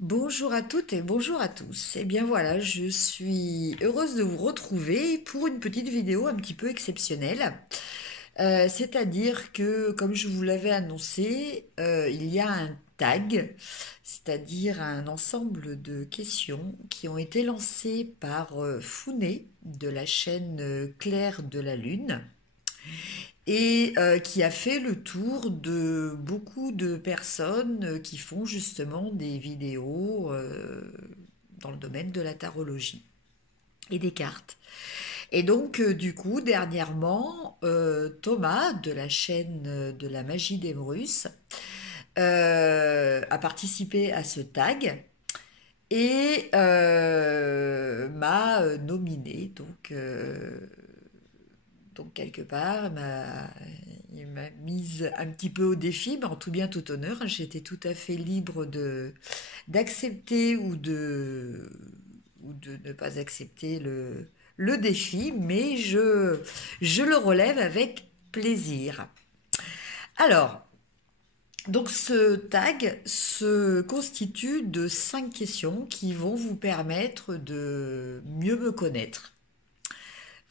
Bonjour à toutes et bonjour à tous. Eh bien voilà, je suis heureuse de vous retrouver pour une petite vidéo un petit peu exceptionnelle. C'est-à-dire que, comme je vous l'avais annoncé, il y a un tag, c'est-à-dire un ensemble de questions qui ont été lancées par Founé de la chaîne Claire de la Lune et qui a fait le tour de beaucoup de personnes qui font justement des vidéos dans le domaine de la tarologie et des cartes. Et donc, du coup, dernièrement, Thomas de la chaîne de la magie d'Emrus a participé à ce tag et m'a nominé. Donc quelque part, il m'a mise un petit peu au défi, mais en tout bien tout honneur. J'étais tout à fait libre de d'accepter ou de ne pas accepter le défi, mais je le relève avec plaisir. Alors, donc ce tag se constitue de 5 questions qui vont vous permettre de mieux me connaître.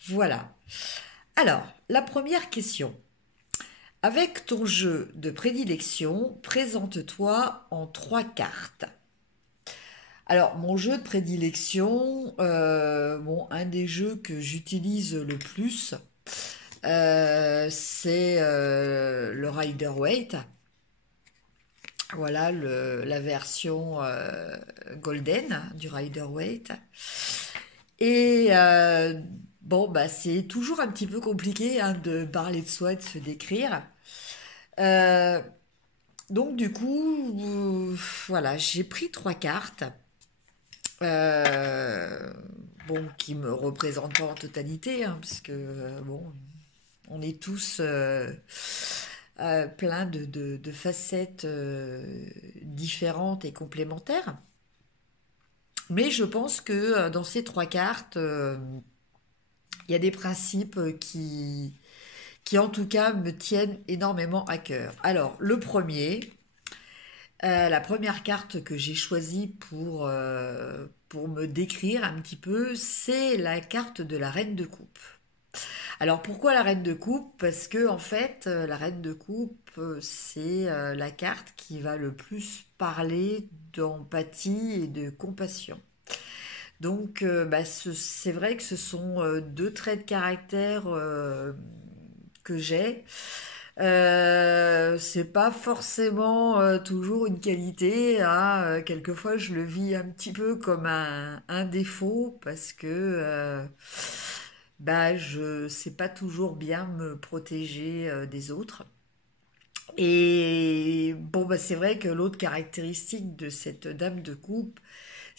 Voilà. Alors, la première question. Avec ton jeu de prédilection, présente-toi en 3 cartes. Alors, mon jeu de prédilection, un des jeux que j'utilise le plus, c'est le Rider-Waite. Voilà la version golden du Rider-Waite. Et c'est toujours un petit peu compliqué hein, de parler de soi, de se décrire. Euh, donc du coup, voilà, j'ai pris 3 cartes, euh, qui me représentent pas en totalité, hein, parce que on est tous plein de facettes différentes et complémentaires. Mais je pense que dans ces 3 cartes, il y a des principes qui en tout cas me tiennent énormément à cœur. Alors, la première carte que j'ai choisie pour me décrire un petit peu, c'est la carte de la Reine de Coupe. Alors pourquoi la Reine de Coupe? Parce que en fait, la Reine de Coupe, c'est la carte qui va le plus parler d'empathie et de compassion. Donc c'est vrai que ce sont 2 traits de caractère que j'ai. C'est pas forcément toujours une qualité. Hein. Quelquefois, je le vis un petit peu comme un défaut parce que je sais pas toujours bien me protéger des autres. Et c'est vrai que l'autre caractéristique de cette dame de coupe,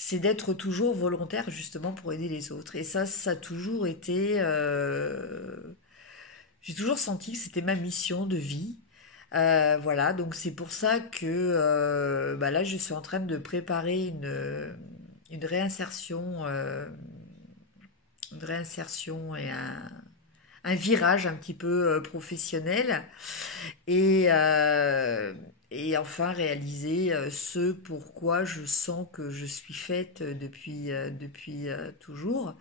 c'est d'être toujours volontaire justement pour aider les autres. Et ça a toujours été j'ai toujours senti que c'était ma mission de vie. Voilà, donc c'est pour ça que là, je suis en train de préparer une réinsertion, et un virage un petit peu professionnel et, euh, et enfin réaliser ce pourquoi je sens que je suis faite depuis toujours,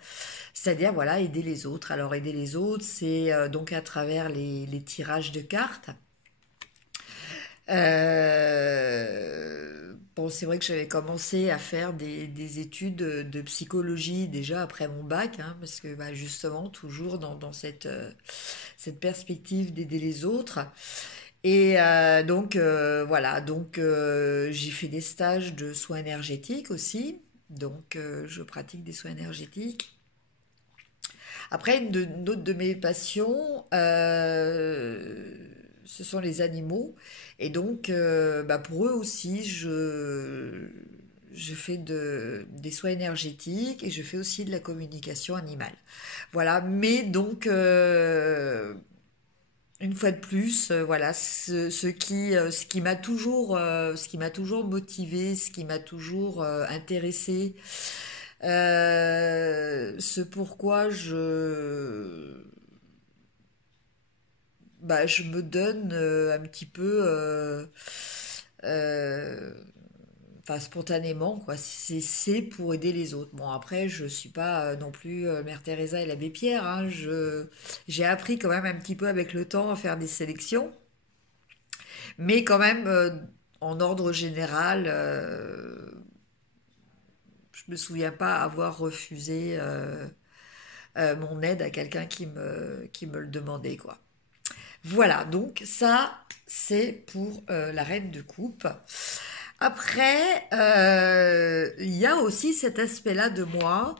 c'est-à-dire voilà aider les autres. Alors aider les autres, c'est donc à travers les tirages de cartes. C'est vrai que j'avais commencé à faire des études de psychologie déjà après mon bac, hein, parce que justement, toujours dans cette perspective d'aider les autres. Et voilà, donc j'ai fait des stages de soins énergétiques aussi, donc je pratique des soins énergétiques. Après, une autre de mes passions, ce sont les animaux. Et donc, pour eux aussi, je fais des soins énergétiques et je fais aussi de la communication animale. Voilà, mais donc, une fois de plus, voilà, ce qui m'a toujours motivé, ce qui m'a toujours intéressé, ce pourquoi je me donne un petit peu, euh, enfin spontanément, quoi. C'est pour aider les autres. Bon, après, je suis pas non plus Mère Teresa et l'abbé Pierre, hein. J'ai appris quand même un petit peu avec le temps à faire des sélections, mais quand même, en ordre général, je me souviens pas avoir refusé mon aide à quelqu'un qui me le demandait, quoi. Voilà, donc ça, c'est pour la reine de coupe. Après, il y a aussi cet aspect-là de moi,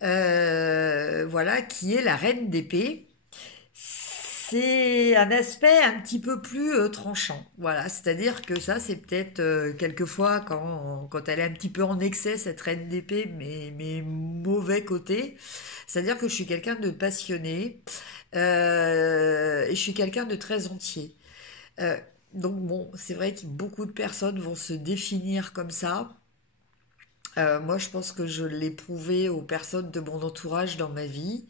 voilà, qui est la reine d'épée. C'est un aspect un petit peu plus tranchant, voilà. C'est-à-dire que ça, c'est peut-être quelquefois quand elle est un petit peu en excès, cette reine d'épée, mais mauvais côté. C'est-à-dire que je suis quelqu'un de passionné et je suis quelqu'un de très entier. Euh, donc bon, c'est vrai que beaucoup de personnes vont se définir comme ça. Moi, je pense que je l'ai prouvé aux personnes de mon entourage dans ma vie.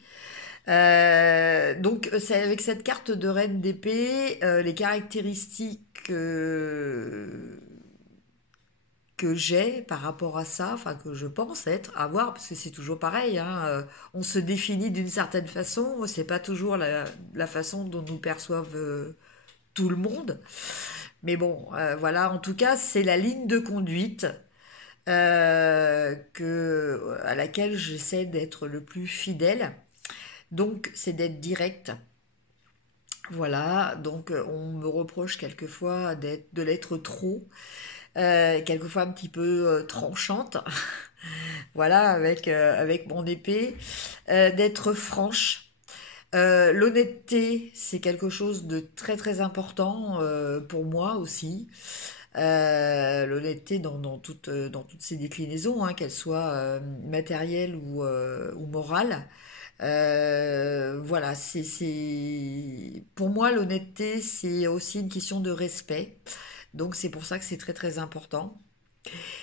Donc, c'est avec cette carte de reine d'épée, les caractéristiques que j'ai par rapport à ça, enfin que je pense être, avoir, parce que c'est toujours pareil, hein, on se définit d'une certaine façon, c'est pas toujours la façon dont nous perçoivent tout le monde. Mais bon, voilà, en tout cas, c'est la ligne de conduite à laquelle j'essaie d'être le plus fidèle. Donc, c'est d'être direct. Voilà, donc on me reproche quelquefois de l'être trop, quelquefois un petit peu tranchante, voilà, avec mon épée, d'être franche. L'honnêteté, c'est quelque chose de très très important pour moi aussi. L'honnêteté dans toutes ses déclinaisons, hein, qu'elles soient matérielles ou morales. Voilà, pour moi, l'honnêteté, c'est aussi une question de respect. Donc c'est pour ça que c'est très très important.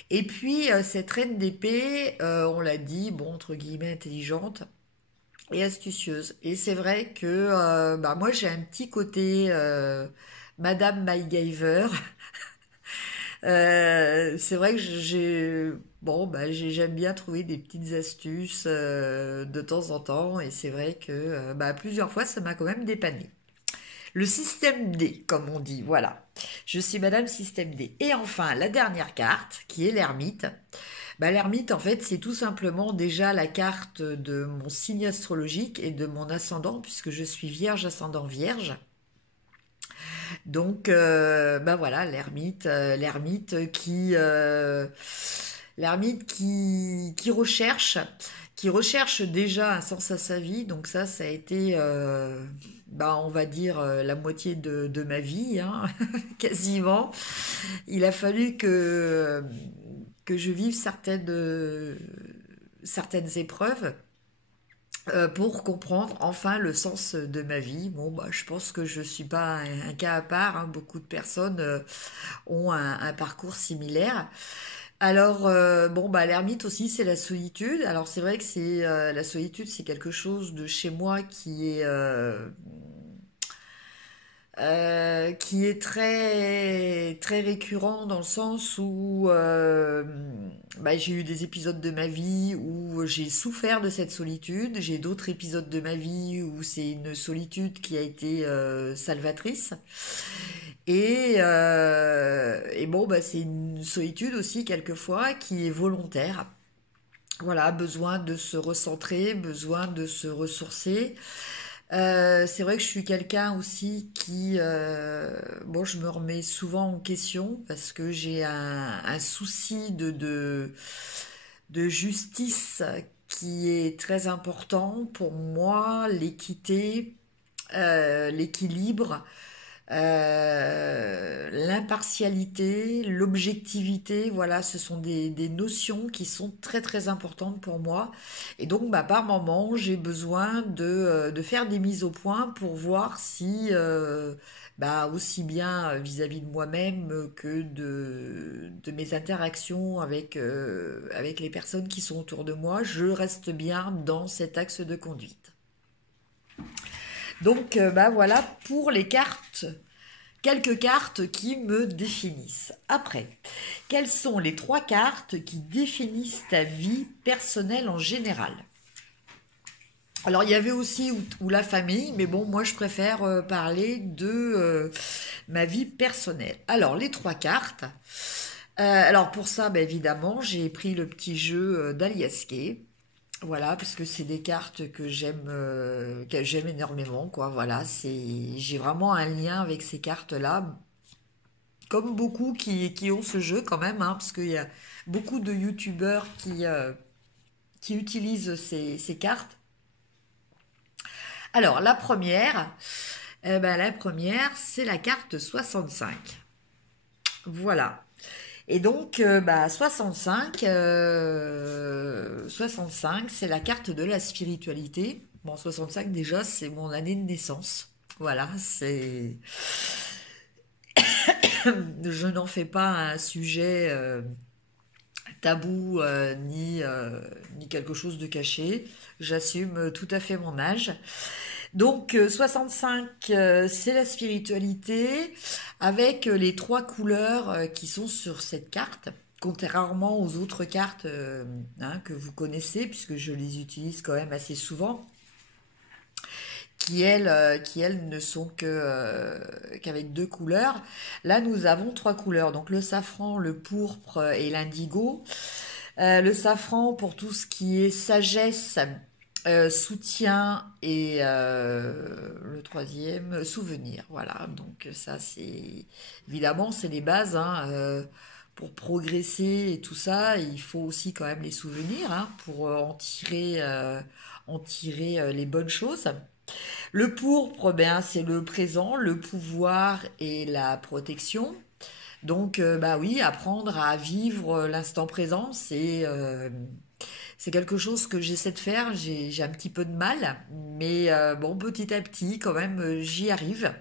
Et puis cette reine d'épée, on l'a dit, bon, entre guillemets, intelligente et astucieuse. Et c'est vrai que bah, moi j'ai un petit côté Madame MacGyver. C'est vrai que bon, bah, j'aime bien trouver des petites astuces de temps en temps, et c'est vrai que bah, plusieurs fois ça m'a quand même dépanné. Le système D, comme on dit, voilà. Je suis Madame Système D. Et enfin, la dernière carte, qui est l'ermite. Bah, l'ermite, en fait, c'est tout simplement déjà la carte de mon signe astrologique et de mon ascendant, puisque je suis vierge, ascendant vierge. Donc, bah voilà, l'ermite qui recherche déjà un sens à sa vie. Donc ça a été, bah on va dire la moitié de ma vie, hein, quasiment. Il a fallu que je vive certaines épreuves pour comprendre enfin le sens de ma vie. Bon, bah, je pense que je suis pas un cas à part, hein. Beaucoup de personnes ont un parcours similaire. Alors, bon, bah, l'ermite aussi, c'est la solitude. Alors, c'est vrai que la solitude, c'est quelque chose de chez moi qui est très très récurrent dans le sens où bah, j'ai eu des épisodes de ma vie où j'ai souffert de cette solitude, j'ai d'autres épisodes de ma vie où c'est une solitude qui a été salvatrice et bon bah c'est une solitude aussi quelquefois qui est volontaire. Voilà, besoin de se recentrer, besoin de se ressourcer. C'est vrai que je suis quelqu'un aussi bon, je me remets souvent en question parce que j'ai un souci de justice qui est très important pour moi, l'équité, l'équilibre, l'impartialité, l'objectivité, voilà, ce sont des notions qui sont très très importantes pour moi. Et donc, bah, par moment, j'ai besoin de faire des mises au point pour voir si, bah, aussi bien vis-à-vis de moi-même que de mes interactions avec les personnes qui sont autour de moi, je reste bien dans cet axe de conduite. Donc, bah voilà pour les cartes quelques cartes qui me définissent. Après, quelles sont les 3 cartes qui définissent ta vie personnelle en général? Alors, il y avait aussi ou la famille, mais bon, moi, je préfère parler de ma vie personnelle. Alors, les 3 cartes. Alors, pour ça, ben, évidemment, j'ai pris le petit jeu d'Aliasqué. Voilà, parce que c'est des cartes que j'aime énormément, quoi. Voilà, j'ai vraiment un lien avec ces cartes-là, comme beaucoup qui ont ce jeu quand même, hein, parce qu'il y a beaucoup de youtubeurs qui utilisent ces cartes. Alors, la première, c'est la carte 65. Voilà. Et donc, 65, c'est la carte de la spiritualité. Bon, 65 déjà, c'est mon année de naissance. Voilà, je n'en fais pas un sujet tabou ni quelque chose de caché. J'assume tout à fait mon âge. Donc 65, c'est la spiritualité avec les 3 couleurs qui sont sur cette carte, contrairement aux autres cartes hein, que vous connaissez, puisque je les utilise quand même assez souvent, qui elles ne sont qu'avec 2 couleurs. Là, nous avons 3 couleurs, donc le safran, le pourpre et l'indigo. Le safran pour tout ce qui est sagesse, soutien et le troisième, souvenir. Voilà, donc ça c'est évidemment c'est les bases. Hein, pour progresser et tout ça, il faut aussi quand même les souvenirs hein, pour en tirer les bonnes choses. Le pourpre, ben, c'est le présent, le pouvoir et la protection. Donc, bah oui, apprendre à vivre l'instant présent, c'est quelque chose que j'essaie de faire. J'ai un petit peu de mal, mais bon, petit à petit, quand même, j'y arrive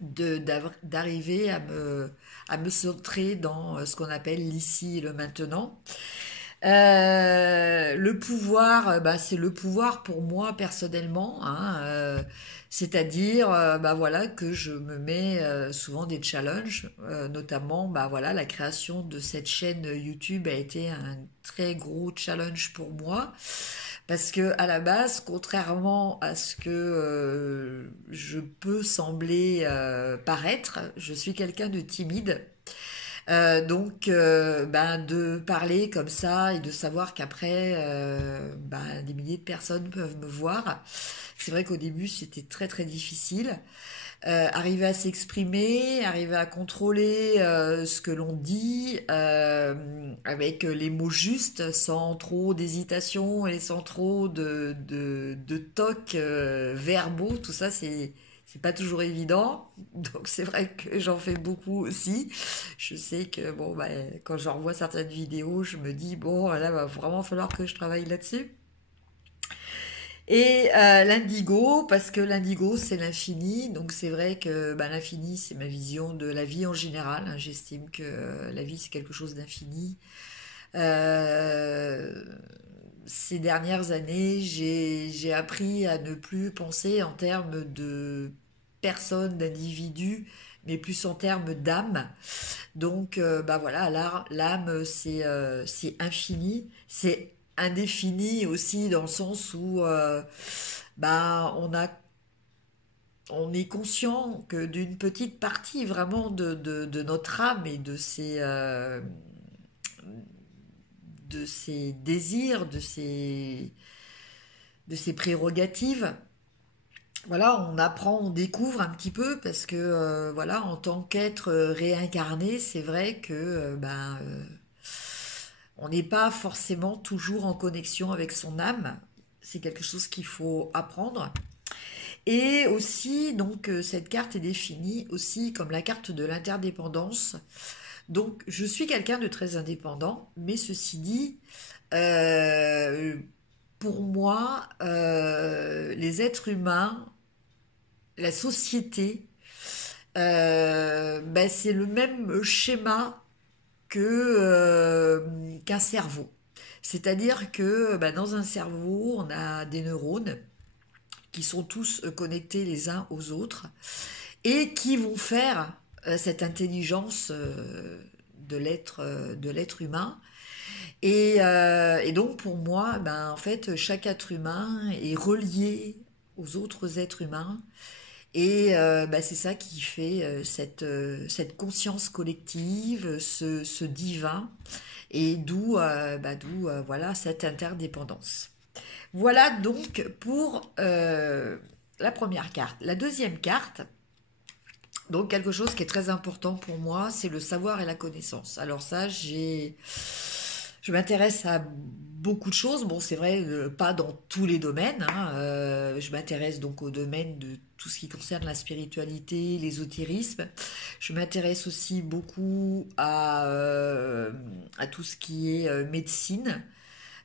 d'arriver à me centrer dans ce qu'on appelle l'ici et le maintenant. Le pouvoir, bah, c'est le pouvoir pour moi personnellement, hein, c'est-à-dire bah, voilà, que je me mets souvent des challenges, notamment bah, voilà, la création de cette chaîne YouTube a été un très gros challenge pour moi. Parce que à la base, contrairement à ce que je peux sembler paraître, je suis quelqu'un de timide. Donc, ben, de parler comme ça et de savoir qu'après, ben, des milliers de personnes peuvent me voir. C'est vrai qu'au début, c'était très très difficile. Arriver à s'exprimer, arriver à contrôler ce que l'on dit avec les mots justes, sans trop d'hésitation et sans trop de tocs verbaux, tout ça, c'est pas toujours évident, donc c'est vrai que j'en fais beaucoup aussi. Je sais que bon, bah, quand j'en revois certaines vidéos, je me dis bon, là va vraiment falloir que je travaille là-dessus. Et l'indigo, parce que l'indigo c'est l'infini, donc c'est vrai que bah, l'infini c'est ma vision de la vie en général. Hein. J'estime que la vie c'est quelque chose d'infini. Euh, Ces dernières années, j'ai appris à ne plus penser en termes de personnes, d'individus, mais plus en termes d'âme. Donc, bah voilà, l'âme, c'est infini, c'est indéfini aussi dans le sens où bah, on est conscient que d'une petite partie vraiment de notre âme et de ses désirs, de ses prérogatives. Voilà, on apprend, on découvre un petit peu parce que voilà, en tant qu'être réincarné, c'est vrai que on n'est pas forcément toujours en connexion avec son âme. C'est quelque chose qu'il faut apprendre. Et aussi, donc, cette carte est définie aussi comme la carte de l'interdépendance. Donc, je suis quelqu'un de très indépendant, mais ceci dit, euh, pour moi, les êtres humains, la société, ben, c'est le même schéma qu'un cerveau. C'est-à-dire que ben, dans un cerveau, on a des neurones qui sont tous connectés les uns aux autres. et qui vont faire cette intelligence de l'être humain. Et donc pour moi, ben, en fait, chaque être humain est relié aux autres êtres humains. Et bah, c'est ça qui fait cette conscience collective, ce divin, et d'où voilà, cette interdépendance. Voilà donc pour la première carte. La deuxième carte, donc quelque chose qui est très important pour moi, c'est le savoir et la connaissance. Alors ça, je m'intéresse à beaucoup de choses. Bon, c'est vrai, pas dans tous les domaines, hein. Je m'intéresse donc au domaine de tout ce qui concerne la spiritualité, l'ésotérisme. Je m'intéresse aussi beaucoup à tout ce qui est médecine.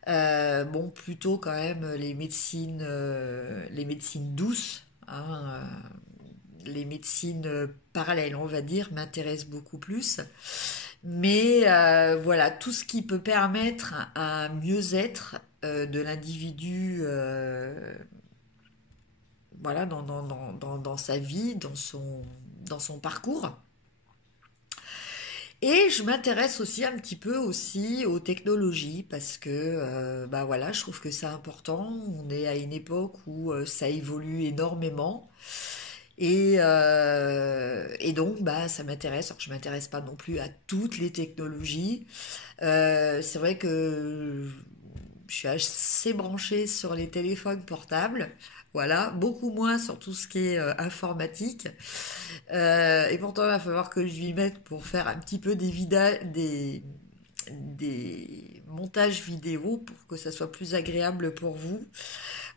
Bon, plutôt quand même les médecines douces, hein, les médecines parallèles, on va dire, m'intéressent beaucoup plus. Mais voilà, tout ce qui peut permettre un mieux-être de l'individu, voilà, dans sa vie, dans son parcours. Et je m'intéresse aussi un petit peu aussi aux technologies parce que bah voilà, je trouve que c'est important. On est à une époque où ça évolue énormément. Et donc, bah, ça m'intéresse. Alors, je m'intéresse pas non plus à toutes les technologies. C'est vrai que je suis assez branchée sur les téléphones portables. Voilà, beaucoup moins sur tout ce qui est informatique. Et pourtant, il va falloir que je m'y mette pour faire un petit peu des montages vidéo pour que ça soit plus agréable pour vous.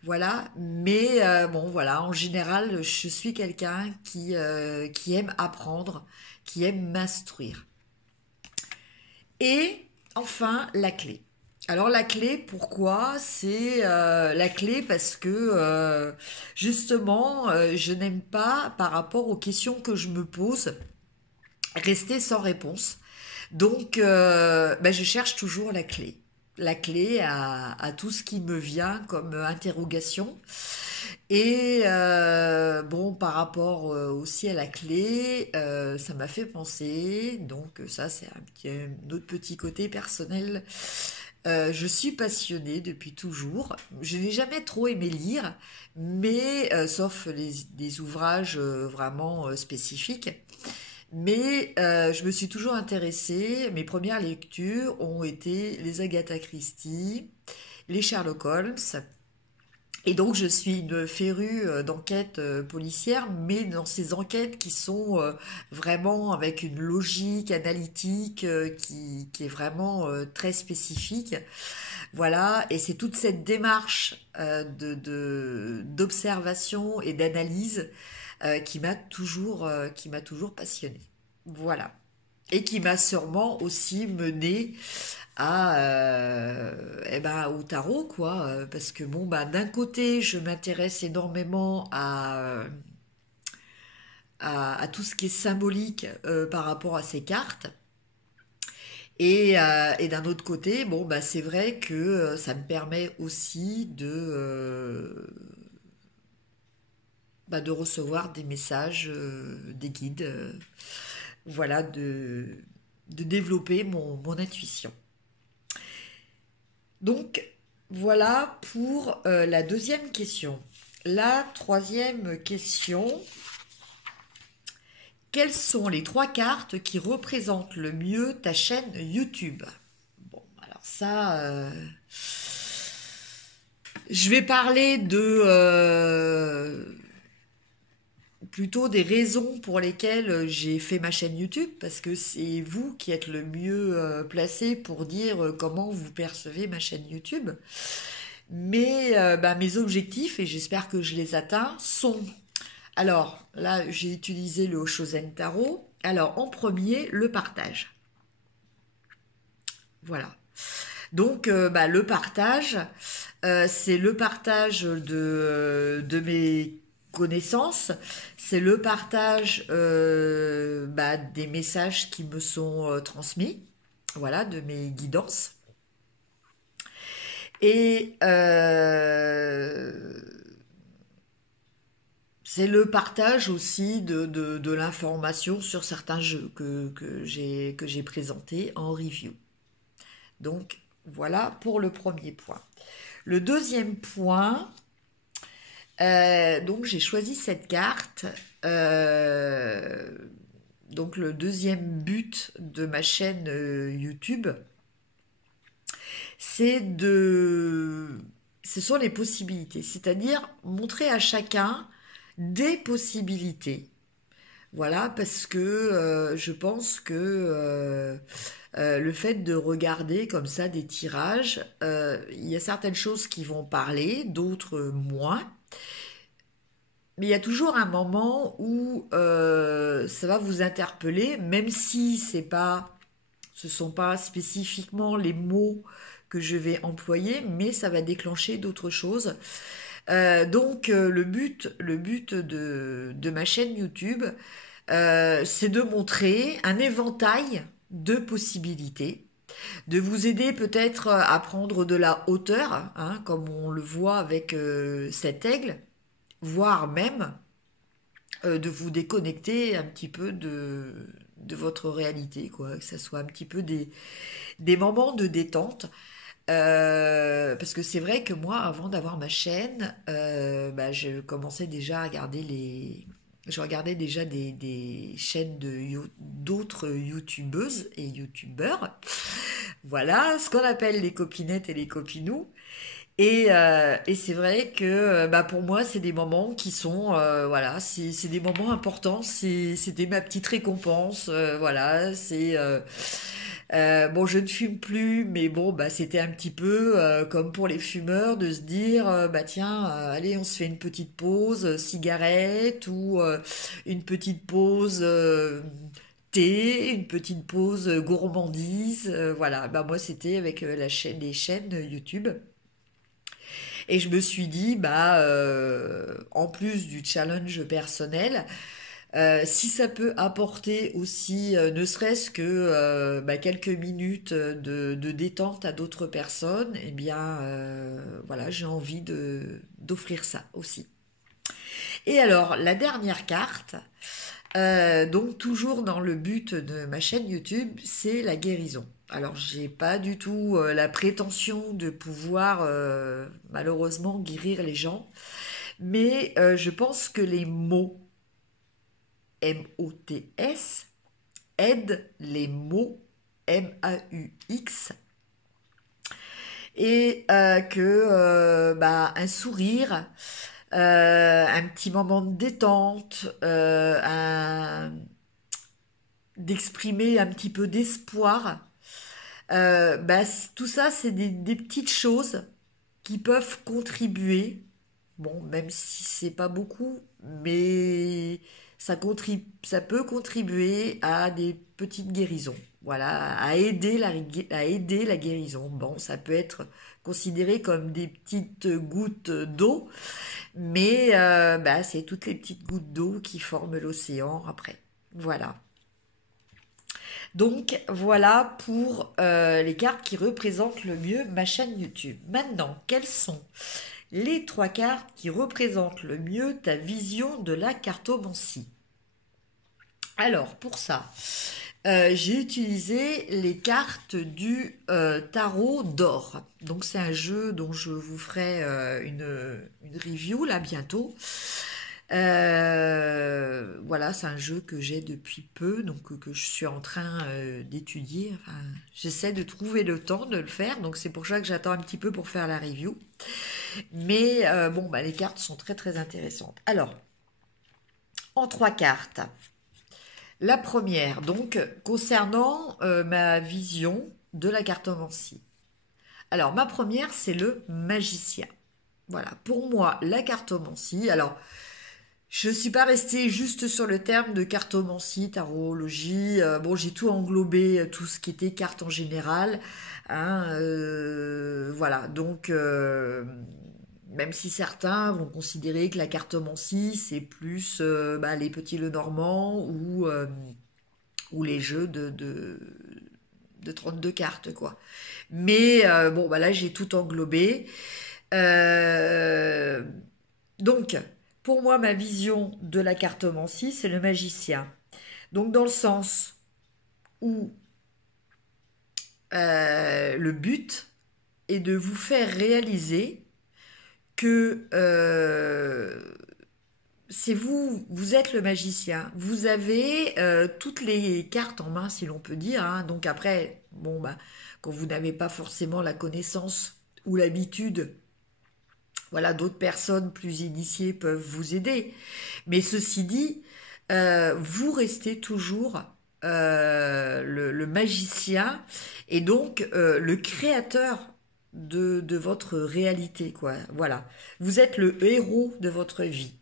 Voilà, mais bon, voilà, en général, je suis quelqu'un qui aime apprendre, qui aime m'instruire. Et enfin, la clé. Alors la clé, pourquoi? C'est la clé parce que justement, je n'aime pas, par rapport aux questions que je me pose, rester sans réponse. Donc, ben, je cherche toujours la clé à tout ce qui me vient comme interrogation. Et bon, par rapport aussi à la clé, ça m'a fait penser, donc ça c'est un autre petit côté personnel. Je suis passionnée depuis toujours. Je n'ai jamais trop aimé lire, mais sauf des ouvrages vraiment spécifiques. Mais je me suis toujours intéressée. Mes premières lectures ont été les Agatha Christie, les Sherlock Holmes. Et donc je suis une férue d'enquêtes policières, mais dans ces enquêtes qui sont vraiment avec une logique analytique qui est vraiment très spécifique. Voilà, et c'est toute cette démarche d'observation et d'analyse qui m'a toujours passionnée. Voilà. Et qui m'a sûrement aussi mené eh ben, au tarot, quoi. Parce que bon, bah, d'un côté, je m'intéresse énormément à tout ce qui est symbolique par rapport à ces cartes. Et d'un autre côté, bon, bah, c'est vrai que ça me permet aussi bah, de recevoir des messages, des guides, voilà, de développer mon intuition. Donc, voilà pour la deuxième question. La troisième question, quelles sont les trois cartes qui représentent le mieux ta chaîne YouTube? Bon, alors ça, je vais parler plutôt des raisons pour lesquelles j'ai fait ma chaîne YouTube, parce que c'est vous qui êtes le mieux placé pour dire comment vous percevez ma chaîne YouTube. Mais bah, mes objectifs, et j'espère que je les atteins, sont... Alors là, j'ai utilisé le Oshozen Tarot. Alors en premier, le partage. Voilà. Donc bah, le partage, c'est le partage de mes connaissances, c'est le partage bah, des messages qui me sont transmis, voilà, de mes guidances. Et c'est le partage aussi de l'information sur certains jeux que j'ai présentés en review. Donc voilà pour le premier point. Le deuxième point, donc j'ai choisi cette carte. euh, donc le deuxième but de ma chaîne YouTube, c'est ce sont les possibilités, c'est-à-dire montrer à chacun des possibilités. Voilà, parce que je pense que le fait de regarder comme ça des tirages, il y a certaines choses qui vont parler, d'autres moins. Mais il y a toujours un moment où ça va vous interpeller, même si ce sont pas spécifiquement les mots que je vais employer, mais ça va déclencher d'autres choses. Donc le but de ma chaîne YouTube, c'est de montrer un éventail de possibilités, de vous aider peut-être à prendre de la hauteur, hein, comme on le voit avec cet aigle, voire même de vous déconnecter un petit peu de votre réalité, quoi, que ça soit un petit peu des moments de détente. Parce que c'est vrai que moi, avant d'avoir ma chaîne, bah, je commençais déjà à regarder je regardais déjà des chaînes d'autres youtubeuses et youtubeurs. Voilà, ce qu'on appelle les copinettes et les copinous. Et c'est vrai que bah, pour moi, c'est des moments qui sont, voilà, c'est des moments importants. C'était ma petite récompense. Voilà, bon, je ne fume plus, mais bon, bah, c'était un petit peu comme pour les fumeurs de se dire, bah tiens, allez, on se fait une petite pause cigarette ou une petite pause thé, une petite pause gourmandise. Voilà, bah moi, c'était avec les chaînes YouTube. Et je me suis dit, bah, en plus du challenge personnel, si ça peut apporter aussi, ne serait-ce que bah, quelques minutes de détente à d'autres personnes, eh bien, voilà, j'ai envie d'offrir ça aussi. Et alors, la dernière carte, donc toujours dans le but de ma chaîne YouTube, c'est la guérison. Alors j'ai pas du tout la prétention de pouvoir malheureusement guérir les gens, mais je pense que les mots MOTS aident les mots MAUX et que bah, un sourire, un petit moment de détente, d'exprimer un petit peu d'espoir. Bah, tout ça, c'est des petites choses qui peuvent contribuer. Bon, même si c'est pas beaucoup, mais ça peut contribuer à des petites guérisons. Voilà, à aider la guérison. Bon, ça peut être considéré comme des petites gouttes d'eau, mais bah, c'est toutes les petites gouttes d'eau qui forment l'océan après. Voilà. Donc voilà pour les cartes qui représentent le mieux ma chaîne YouTube. Maintenant, quelles sont les trois cartes qui représentent le mieux ta vision de la cartomancie? Alors pour ça, j'ai utilisé les cartes du tarot d'or. Donc c'est un jeu dont je vous ferai une review là bientôt. Voilà, c'est un jeu que j'ai depuis peu, donc que je suis en train d'étudier. Enfin, j'essaie de trouver le temps de le faire, donc c'est pour ça que j'attends un petit peu pour faire la review. Mais bon, bah, les cartes sont très très intéressantes. Alors, en trois cartes. La première, donc, concernant ma vision de la cartomancie. Alors, ma première, c'est le magicien. Voilà, pour moi, la cartomancie. Alors, je ne suis pas restée juste sur le terme de cartomancie, tarologie. Bon, j'ai tout englobé, tout ce qui était carte en général. Hein, voilà, donc même si certains vont considérer que la cartomancie, c'est plus bah, les petits Lenormand ou les jeux de 32 cartes, quoi. Mais bon, bah là, j'ai tout englobé. Euh, donc, pour moi, ma vision de la cartomancie, c'est le magicien. Donc dans le sens où le but est de vous faire réaliser que c'est vous, vous êtes le magicien. Vous avez toutes les cartes en main, si l'on peut dire, hein. Donc après, bon bah, quand vous n'avez pas forcément la connaissance ou l'habitude, voilà, d'autres personnes plus initiées peuvent vous aider. Mais ceci dit, vous restez toujours le magicien et donc le créateur de votre réalité, quoi. Voilà. Vous êtes le héros de votre vie.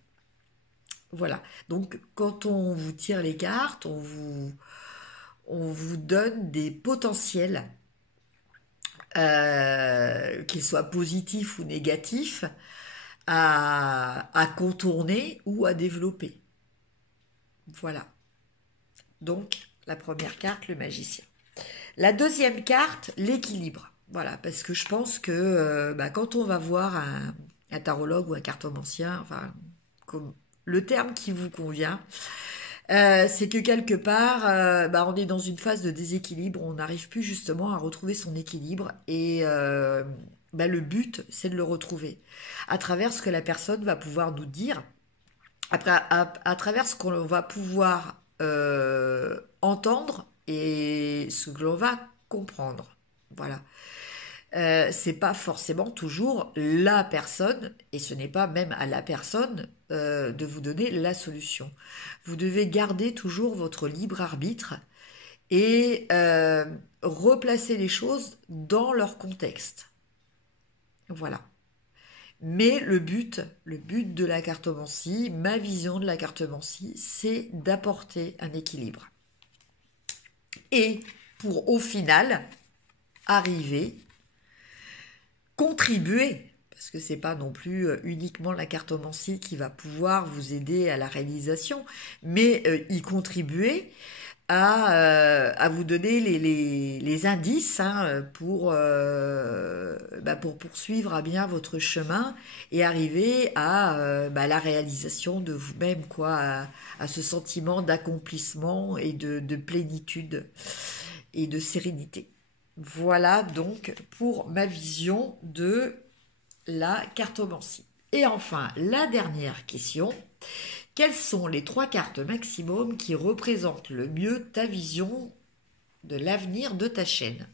Voilà. Donc, quand on vous tire les cartes, on vous donne des potentiels, qu'ils soient positifs ou négatifs, à contourner ou à développer. Voilà. Donc, la première carte, le magicien. La deuxième carte, l'équilibre. Voilà, parce que je pense que bah, quand on va voir un tarologue ou un cartomancien, enfin, comme le terme qui vous convient, c'est que quelque part, bah, on est dans une phase de déséquilibre, on n'arrive plus justement à retrouver son équilibre et bah, le but, c'est de le retrouver à travers ce que la personne va pouvoir nous dire, à travers ce qu'on va pouvoir entendre et ce que l'on va comprendre. Voilà. C'est pas forcément toujours la personne, et ce n'est pas même à la personne de vous donner la solution. Vous devez garder toujours votre libre arbitre et replacer les choses dans leur contexte. Voilà. Mais le but de la cartomancie, ma vision de la cartomancie, c'est d'apporter un équilibre. Et pour au final arriver, contribuer, parce que c'est pas non plus uniquement la cartomancie qui va pouvoir vous aider à la réalisation, mais y contribuer à vous donner les indices, hein, bah, pour poursuivre à bien votre chemin et arriver à bah, la réalisation de vous-même, quoi, à ce sentiment d'accomplissement et de plénitude et de sérénité. Voilà donc pour ma vision de la cartomancie. Et enfin, la dernière question. Quelles sont les 3 cartes maximum qui représentent le mieux ta vision de l'avenir de ta chaîne?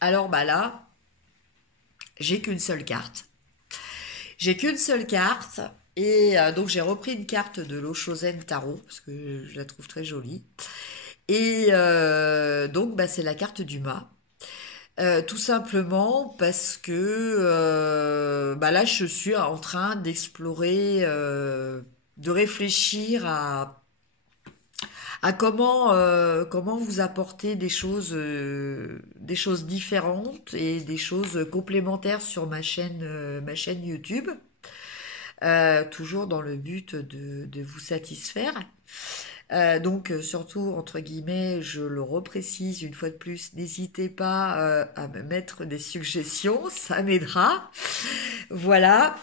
Alors bah là, j'ai qu'une seule carte. J'ai qu'une seule carte et donc j'ai repris une carte de l'Oshozen Tarot parce que je la trouve très jolie. Et donc bah, c'est la carte du mât. Tout simplement parce que bah là je suis en train d'explorer, de réfléchir à comment vous apporter des choses différentes et des choses complémentaires sur ma chaîne YouTube, toujours dans le but de vous satisfaire. Donc surtout entre guillemets, je le reprécise une fois de plus, n'hésitez pas à me mettre des suggestions, ça m'aidera. Voilà.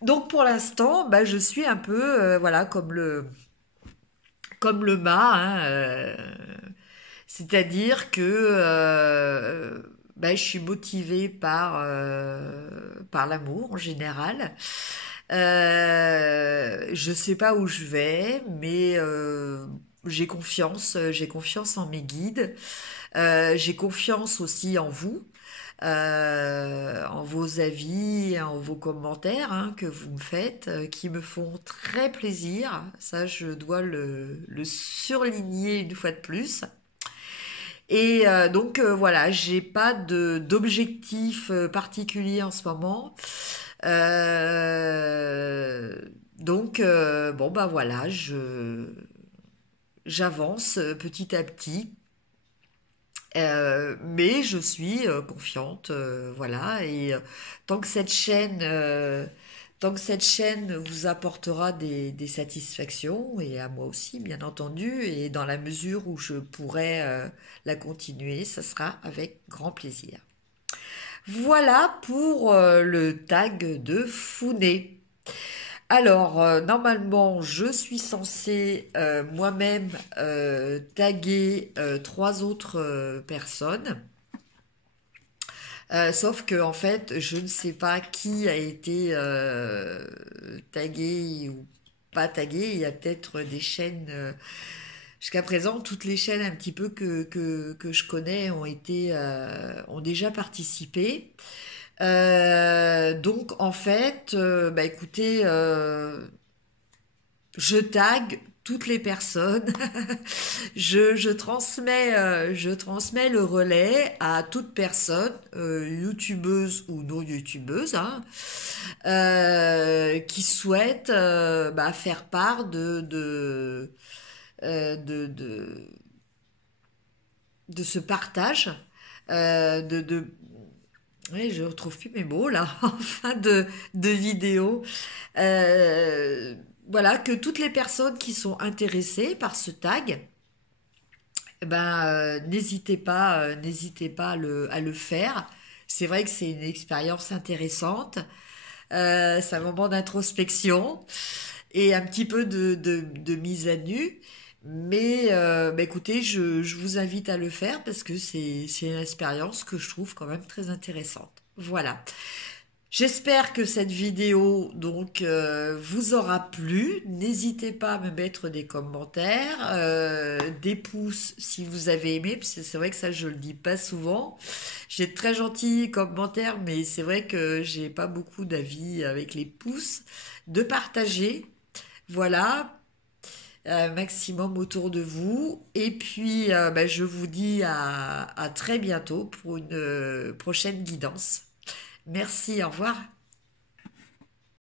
Donc pour l'instant, bah, je suis un peu voilà comme le mât, hein, c'est-à-dire que bah, je suis motivée par l'amour en général. Je sais pas où je vais, mais j'ai confiance en mes guides, j'ai confiance aussi en vous, en vos avis, en vos commentaires, hein, que vous me faites, qui me font très plaisir. Ça, je dois le surligner une fois de plus. Et donc voilà, j'ai pas d'objectif particulier en ce moment. Euh, donc bon bah voilà, j'avance petit à petit, mais je suis confiante, voilà. Et tant que cette chaîne, tant que cette chaîne vous apportera des satisfactions et à moi aussi, bien entendu, et dans la mesure où je pourrai la continuer, ça sera avec grand plaisir. Voilà pour le tag de Founé. Alors, normalement, je suis censée moi-même taguer trois autres personnes. Sauf que en fait, je ne sais pas qui a été tagué ou pas tagué. Il y a peut-être des chaînes. Jusqu'à présent, toutes les chaînes un petit peu que je connais ont déjà participé. Donc en fait, bah écoutez, je tag toutes les personnes, je transmets le relais à toute personne, youtubeuse ou non youtubeuse, hein, qui souhaite bah, faire part de ce partage, de ouais, je retrouve plus mes mots là, en fin de vidéo. Euh, voilà, que toutes les personnes qui sont intéressées par ce tag, eh ben, n'hésitez pas à le faire. C'est vrai que c'est une expérience intéressante. C'est un moment d'introspection et un petit peu de mise à nu. Mais bah, écoutez, je vous invite à le faire parce que c'est une expérience que je trouve quand même très intéressante. Voilà. J'espère que cette vidéo donc vous aura plu. N'hésitez pas à me mettre des commentaires, des pouces si vous avez aimé, parce que c'est vrai que ça je le dis pas souvent. J'ai de très gentils commentaires, mais c'est vrai que j'ai pas beaucoup d'avis avec les pouces. De partager, voilà, maximum autour de vous. Et puis bah, je vous dis à très bientôt pour une prochaine guidance. Merci, au revoir.